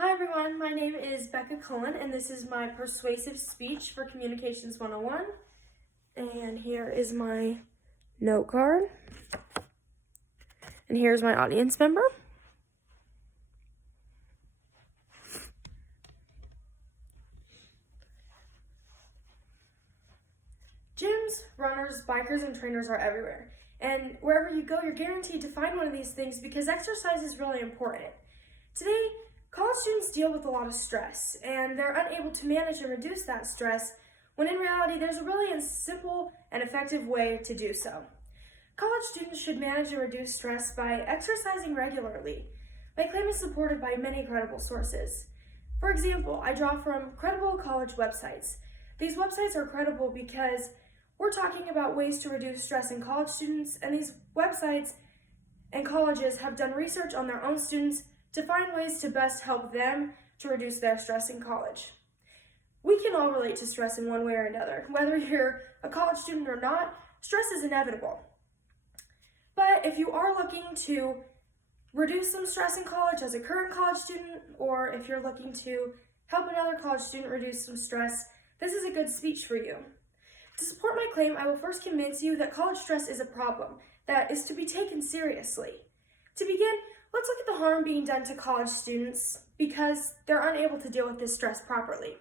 Hi everyone, my name is Becca Cullen and this is my persuasive speech for Communications 101. And here is my note card. And here's my audience member. Gyms, runners, bikers, and trainers are everywhere. And wherever you go, you're guaranteed to find one of these things because exercise is really important. Today, college students deal with a lot of stress, and they're unable to manage and reduce that stress, when in reality, there's a really simple and effective way to do so. College students should manage and reduce stress by exercising regularly. My claim is supported by many credible sources. For example, I draw from credible college websites. These websites are credible because we're talking about ways to reduce stress in college students, and these websites and colleges have done research on their own students to find ways to best help them to reduce their stress in college. We can all relate to stress in one way or another. Whether you're a college student or not, stress is inevitable. But if you are looking to reduce some stress in college as a current college student, or if you're looking to help another college student reduce some stress, this is a good speech for you. To support my claim, I will first convince you that college stress is a problem that is to be taken seriously. To begin, let's look at the harm being done to college students because they're unable to deal with this stress properly.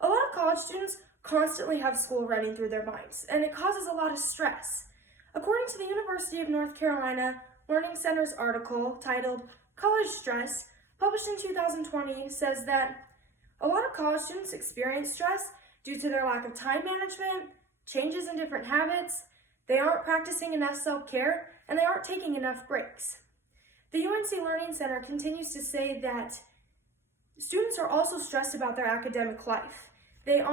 A lot of college students constantly have school running through their minds, and it causes a lot of stress. According to the University of North Carolina Learning Center's article titled College Stress, published in 2020, says that a lot of college students experience stress due to their lack of time management, changes in different habits, they aren't practicing enough self-care, and they aren't taking enough breaks. The UNC Learning Center continues to say that students are also stressed about their academic life. They're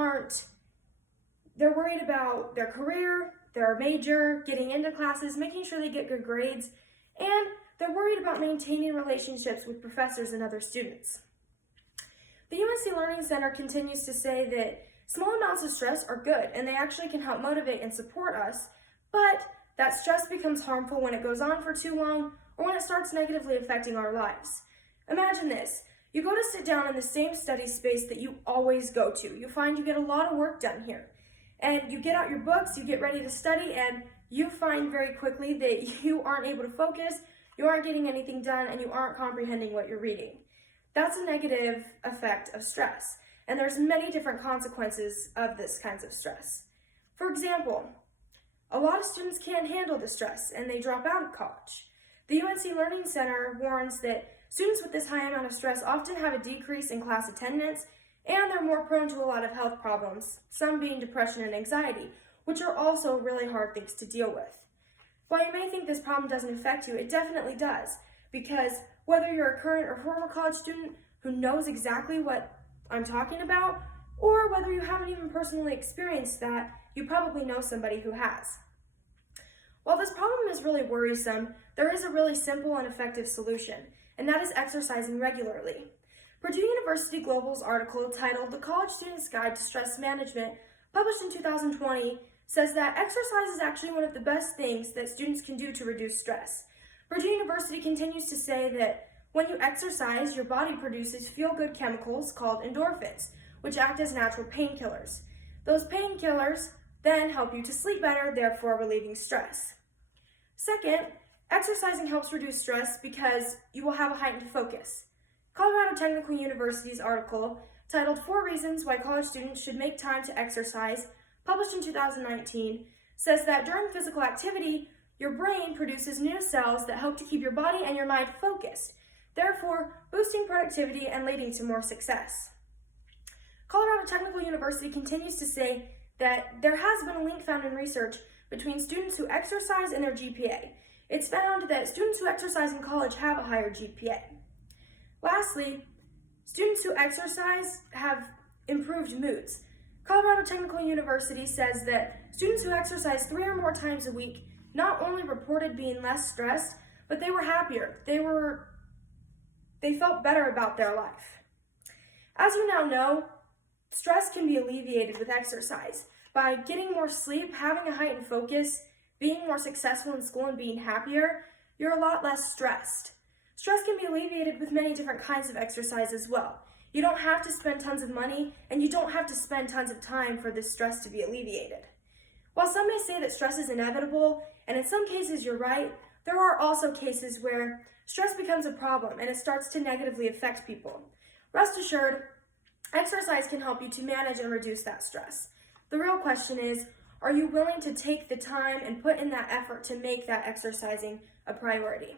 worried about their career, their major, getting into classes, making sure they get good grades, and they're worried about maintaining relationships with professors and other students. The UNC Learning Center continues to say that small amounts of stress are good and they actually can help motivate and support us, but that stress becomes harmful when it goes on for too long or when it starts negatively affecting our lives. Imagine this. You go to sit down in the same study space that you always go to. You find you get a lot of work done here. And you get out your books, you get ready to study, and you find very quickly that you aren't able to focus, you aren't getting anything done, and you aren't comprehending what you're reading. That's a negative effect of stress. And there's many different consequences of this kinds of stress. For example, a lot of students can't handle the stress and they drop out of college. The UNC Learning Center warns that students with this high amount of stress often have a decrease in class attendance and they're more prone to a lot of health problems, some being depression and anxiety, which are also really hard things to deal with. While you may think this problem doesn't affect you, it definitely does, because whether you're a current or former college student who knows exactly what I'm talking about, or whether you haven't even personally experienced that, you probably know somebody who has. While this problem is really worrisome, there is a really simple and effective solution, and that is exercising regularly. Purdue University Global's article titled The College Student's Guide to Stress Management, published in 2020, says that exercise is actually one of the best things that students can do to reduce stress. Purdue University continues to say that when you exercise, your body produces feel-good chemicals called endorphins, which act as natural painkillers. Those painkillers then help you to sleep better, therefore relieving stress. Second, exercising helps reduce stress because you will have a heightened focus. Colorado Technical University's article titled 4 Reasons Why College Students Should Make Time to Exercise, published in 2019, says that during physical activity, your brain produces new cells that help to keep your body and your mind focused, therefore boosting productivity and leading to more success. Colorado Technical University continues to say that there has been a link found in research between students who exercise and their GPA. It's found that students who exercise in college have a higher GPA. Lastly, students who exercise have improved moods. Colorado Technical University says that students who exercise 3 or more times a week not only reported being less stressed, but they were happier. They felt better about their life. As you now know, stress can be alleviated with exercise. By getting more sleep, having a heightened focus, being more successful in school, and being happier, you're a lot less stressed. Stress can be alleviated with many different kinds of exercise as well. You don't have to spend tons of money, and you don't have to spend tons of time for this stress to be alleviated. While some may say that stress is inevitable, and in some cases you're right, there are also cases where stress becomes a problem and it starts to negatively affect people. Rest assured, exercise can help you to manage and reduce that stress. The real question is, are you willing to take the time and put in that effort to make that exercising a priority?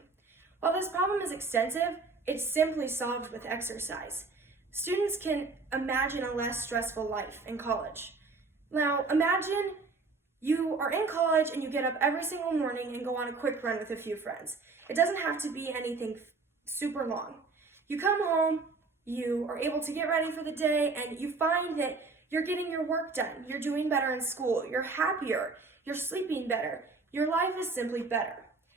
While this problem is extensive, it's simply solved with exercise. Students can imagine a less stressful life in college. Now, imagine you are in college and you get up every single morning and go on a quick run with a few friends. It doesn't have to be anything super long. You come home, you are able to get ready for the day, and you find that you're getting your work done. You're doing better in school. You're happier. You're sleeping better. Your life is simply better.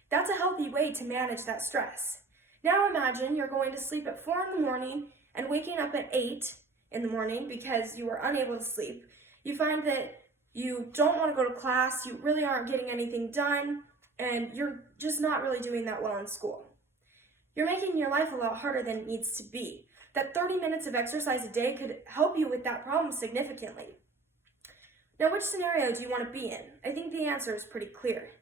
That's a healthy way to manage that stress. Now imagine you're going to sleep at 4 in the morning and waking up at 8 in the morning because you were unable to sleep. You find that you don't want to go to class, you really aren't getting anything done, and you're just not really doing that well in school. You're making your life a lot harder than it needs to be. That 30 minutes of exercise a day could help you with that problem significantly. Now, which scenario do you want to be in? I think the answer is pretty clear.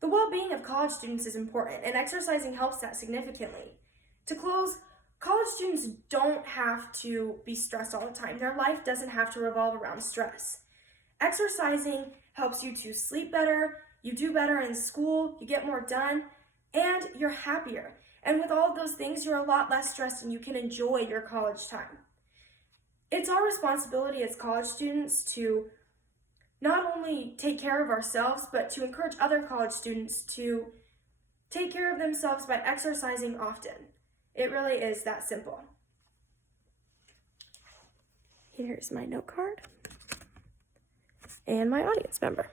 The well-being of college students is important, and exercising helps that significantly. To close, college students don't have to be stressed all the time. Their life doesn't have to revolve around stress. Exercising helps you to sleep better, you do better in school, you get more done, and you're happier. And with all of those things, you're a lot less stressed and you can enjoy your college time. It's our responsibility as college students to not only take care of ourselves, but to encourage other college students to take care of themselves by exercising often. It really is that simple. Here's my note card and my audience member.